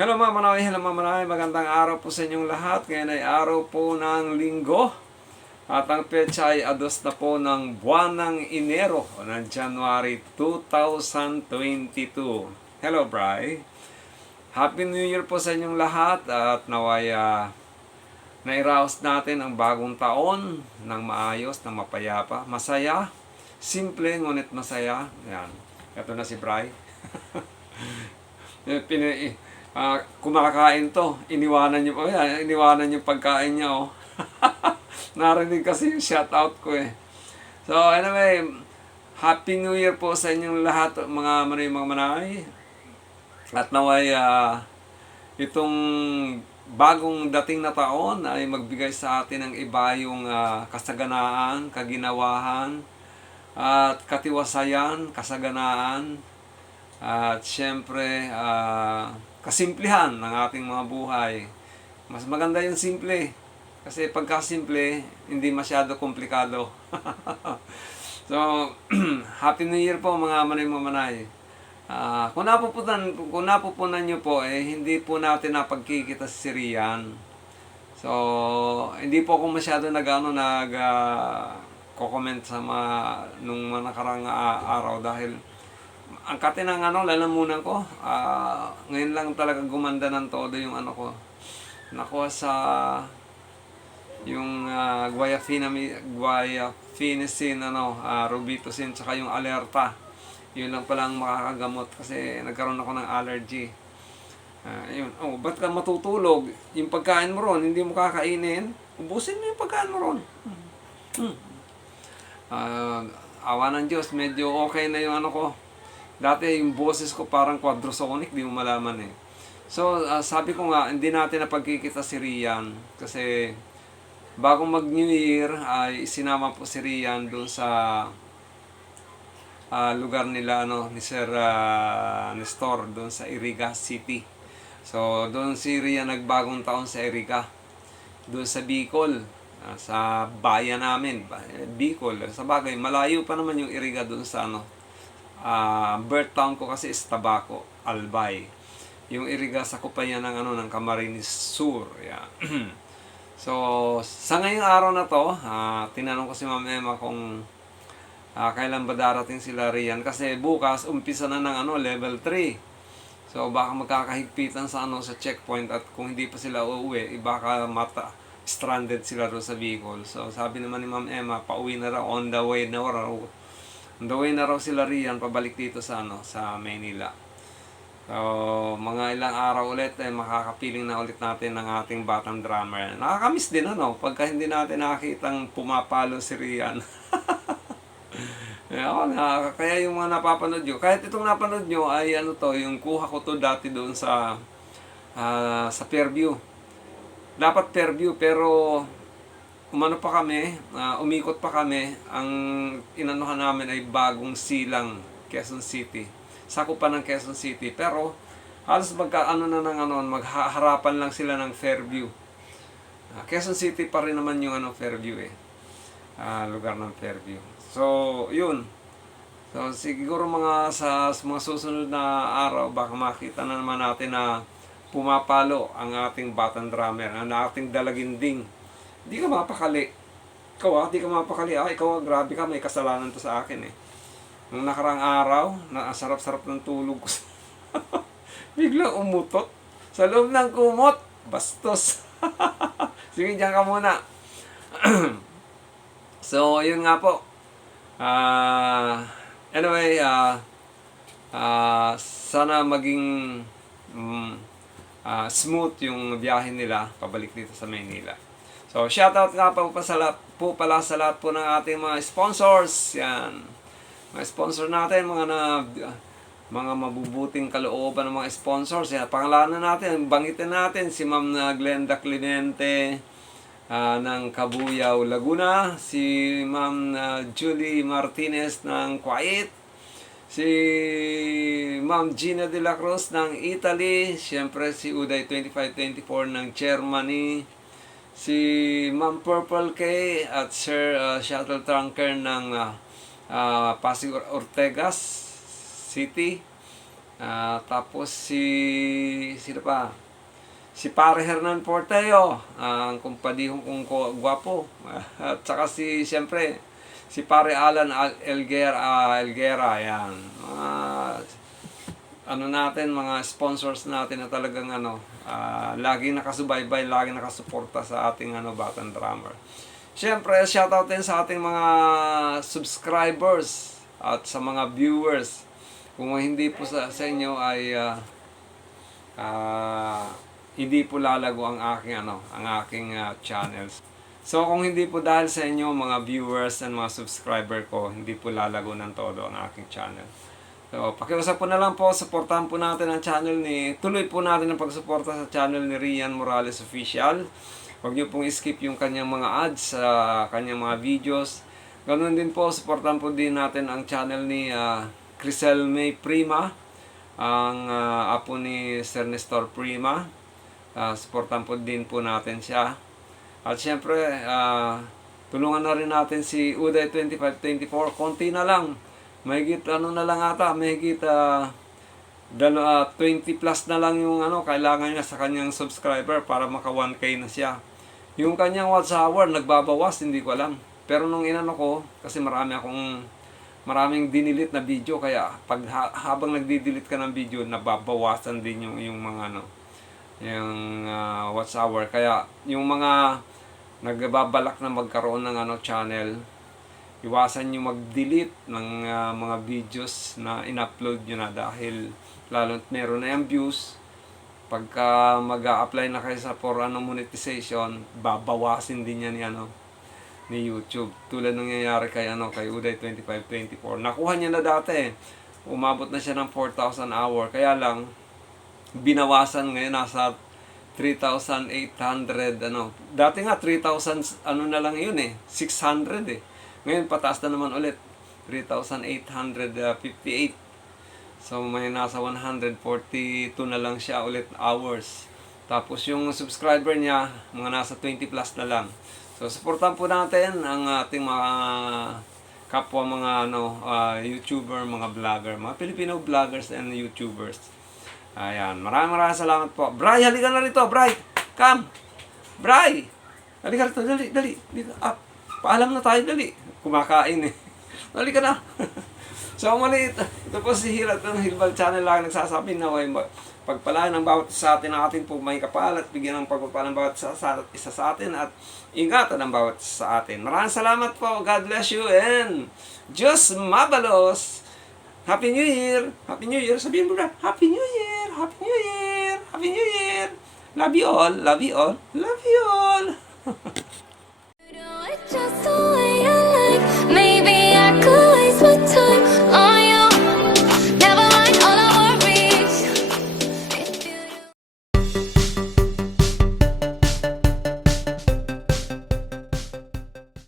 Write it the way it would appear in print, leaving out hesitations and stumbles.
Hello mga Manoy, magandang araw po sa inyong lahat. Ngayon ay araw po ng Linggo at ang petsa ay ados na po ng buwan ng Enero o ng January 2022. Hello Bri! Happy New Year po sa inyong lahat at naway nairaos natin ang bagong taon ng maayos, ng mapayapa, masaya, simple ngunit masaya. Yan. Ito na si Bri. kumakain to, iniwanan niyo pa yan, iniwanan yung pagkain niya, oh. Narinig kasi yung shoutout ko eh. So anyway, Happy New Year po sa inyong lahat mga mga manay. At naway itong bagong dating na taon ay magbigay sa atin ng iba yung kasaganaan, kaginawahan, at katiwasayan, kasaganaan, at syempre kasimplihan ng ating mga buhay. Mas maganda yung simple. Kasi pagka simple, hindi masyado komplikado. So, Happy New Year po mga manay. Kung napupunan nyo po, hindi po natin napagkikita si Rian. So, hindi po ako masyado comment sa nung mga nakarang araw dahil ang katinang lalamunan ko, ngayon lang talaga gumanda ng todo yung ko. Nakuha sa yung guaifenesin, Robitussin, tsaka yung alerta. Yun lang palang makakagamot kasi nagkaroon ako ng allergy. Ba't ka matutulog? Yung pagkain mo ron, hindi mo kakainin, ubusin mo yung pagkain mo ron. Awa ng Diyos, medyo okay na yung ko. Dati yung boses ko parang quadrasonic, di mo malaman eh. So, sabi ko nga, hindi natin napagkikita si Rian kasi bagong mag New Year ay sinama po si Rian doon sa lugar nila ni Sir Nestor doon sa Iriga City. So, doon si Rian nagbagong taon sa Iriga. Doon sa Bicol, sa bayan namin, Bicol. Sa bagay, malayo pa naman yung Iriga doon sa birth town ko kasi is Tabaco, Albay. Yung Iriga sa kupayan ng Camarines Sur. Yeah. So, sa ngayong araw na to, tinanong ko si Ma'am Emma kung kailan ba darating sila Rian kasi bukas umpisa na ng level 3. So, baka magkakahigpitan sa sa checkpoint at kung hindi pa sila uuwi, baka stranded sila doon sa Bicol. So, sabi naman ni Ma'am Emma, pauwi na raw, on the way na raw sila Rian pabalik dito sa sa Maynila. So, mga ilang araw ulit makakapiling na ulit natin ng ating batang drummer. Nakakamiss din pagka hindi natin nakakitang pumapalo si Rian. Kaya yung mga napapanood nyo, kahit itong napanood nyo ay yung kuha ko to dati doon sa Fairview. Dapat Fairview pero umikot pa kami, ang inanuhan namin ay Bagong Silang, Quezon City. Sakupan ng Quezon City. Pero halos maghaharapan lang sila ng Fairview. Quezon City pa rin naman yung Fairview lugar ng Fairview. So, yun. So, siguro sa mga susunod na araw, baka makita na naman natin na pumapalo ang ating batang drummer, ang ating dalaginding. Di ka mapakali. Ikaw di ka mapakali. Ikaw grabe ka, may kasalanan to sa akin eh. Nung nakarang araw, sarap-sarap ng tulog ko. Biglang umutot. Sa loob ng kumot, bastos. Sige, dyan ka muna. So, yun nga po. Anyway, sana maging smooth yung biyahe nila pabalik dito sa Maynila. So, shoutout nga po pala sa lahat po ng ating mga sponsors. Yan. Mga sponsor natin, mga mabubuting kalooban ng mga sponsors. Yan, pangalanan natin, bangitin natin si Ma'am Glenda Clemente ng Cabuyao, Laguna, si Ma'am Julie Martinez ng Kuwait, si Ma'am Gina de la Cruz ng Italy, siyempre si Uday 2524 ng Germany, si Ma'am Purple K at Sir Shuttle Trunker ng Pasig Ortegas City. Tapos sino pa? Si Pare Hernan Porteo, ang kumpadihong kong gwapo. At saka siyempre, si Pare Alan Elguera, yan. Mga sponsors natin na talagang laging nakasubaybay, laging nakasuporta sa ating batang drummer. Siyempre, shoutout din sa ating mga subscribers at sa mga viewers. Kung hindi po sa inyo ay hindi po lalago ang aking channels. So kung hindi po dahil sa inyo mga viewers and mga subscriber ko, hindi po lalago ng todo ang aking channel. So pakiusap po na lang po, supportahan po natin ang channel tuloy po natin ang pagsuporta sa channel ni Rian Morales Official. Huwag niyo pong skip yung kanyang mga ads sa kanyang mga videos. Ganoon din po, supportahan po din natin ang channel ni Crisel May Prima, ang apo ni Sir Nestor Prima. Supportahan po din po natin siya. At syempre, tulungan na rin natin si Uday 2524. Konti na lang. Mahigit na lang ata. Mahigit 20 plus na lang yung kailangan niya sa kanyang subscriber para maka 1K na siya. Yung kanyang watch hour, nagbabawas, hindi ko alam. Pero nung ko, kasi maraming dinilit na video. Kaya habang nagdi-delete ka ng video, nababawasan din yung mga yung watch hour. Kaya yung mga nagbabalak na magkaroon ng channel, iwasan nyo mag-delete ng mga videos na in-upload nyo na, dahil lalo meron na yung views. Pagka mag-a-apply na kayo sa for monetization, babawasin din yan ni YouTube. Tulad ng nangyayari kay Uday 2524. Nakuha niya na dati. Umabot na siya ng 4,000 hour. Kaya lang binawasan ngayon, nasa 3,800 Dati nga 3,000 na lang yun 600 Ngayon pataas na naman ulit, 3,858. So may nasa 142 na lang siya ulit hours. Tapos yung subscriber niya, mga nasa 20 plus na lang. So supportan po natin ang ating mga kapwa mga YouTuber, mga vlogger, mga Filipino vloggers and YouTubers. Ayan, maraming salamat po. Bray, halika na rito, Bray. Come. Bray. Halika rito, dali. Dito, paalam na tayo, dali. Kumakain Halika na. So, maliit. Ito po si Hirat ng Hilbal Channel lang nagsasabi na pagpalaan ng bawat isa sa atin ang ating po may kapal at bigyan ng pagpapala ng bawat isa sa atin at ingatan ng bawat isa sa atin. Maraming salamat po. God bless you and Diyos mabalos. Happy New Year! Happy New Year! Sabihin mo na, Happy New Year! Happy New Year! Happy New Year! Love you all! Love you all! Love you all!